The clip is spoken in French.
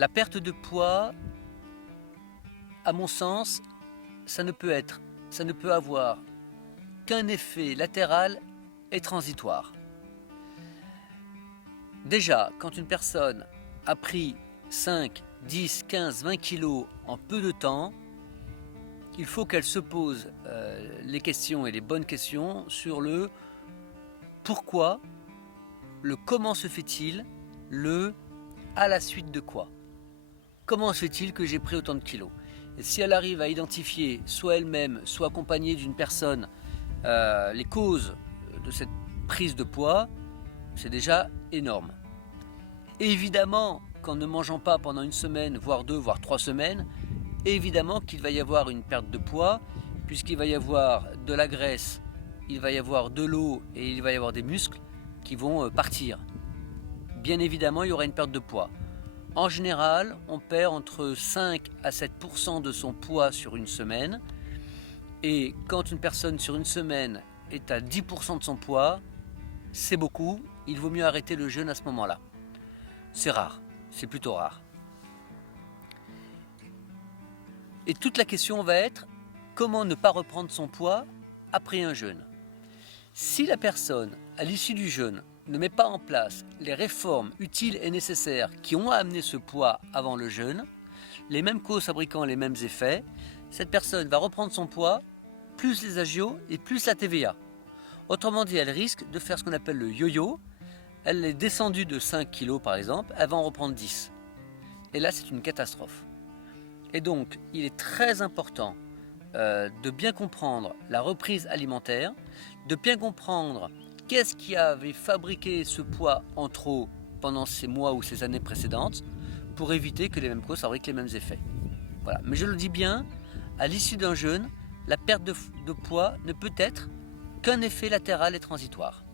La perte de poids, à mon sens, ça ne peut avoir qu'un effet latéral et transitoire. Déjà, quand une personne a pris 5, 10, 15, 20 kilos en peu de temps, il faut qu'elle se pose les questions et les bonnes questions sur le pourquoi, le comment se fait-il, le à la suite de quoi. Comment se fait-il que j'ai pris autant de kilos? Et si elle arrive à identifier, soit elle-même, soit accompagnée d'une personne, les causes de cette prise de poids, c'est déjà énorme. Et évidemment qu'en ne mangeant pas pendant une semaine, voire 2, voire 3 semaines, évidemment qu'il va y avoir une perte de poids, puisqu'il va y avoir de la graisse, il va y avoir de l'eau et il va y avoir des muscles qui vont partir. Bien évidemment, il y aura une perte de poids. En général, on perd entre 5 à 7% de son poids sur une semaine. Et quand une personne sur une semaine est à 10% de son poids, c'est beaucoup. Il vaut mieux arrêter le jeûne à ce moment-là. C'est rare, c'est plutôt rare. Et toute la question va être comment ne pas reprendre son poids après un jeûne. Si la personne, à l'issue du jeûne, ne met pas en place les réformes utiles et nécessaires qui ont amené ce poids avant le jeûne, les mêmes causes fabriquant les mêmes effets, cette personne va reprendre son poids, plus les agios et plus la TVA. Autrement dit, elle risque de faire ce qu'on appelle le yo-yo. Elle est descendue de 5 kg par exemple, elle va en reprendre 10. Et là, c'est une catastrophe. Et donc, il est très important de bien comprendre la reprise alimentaire, de bien comprendre qu'est-ce qui avait fabriqué ce poids en trop pendant ces mois ou ces années précédentes pour éviter que les mêmes causes fabriquent les mêmes effets. Voilà. Mais je le dis bien, à l'issue d'un jeûne, la perte de poids ne peut être qu'un effet latéral et transitoire.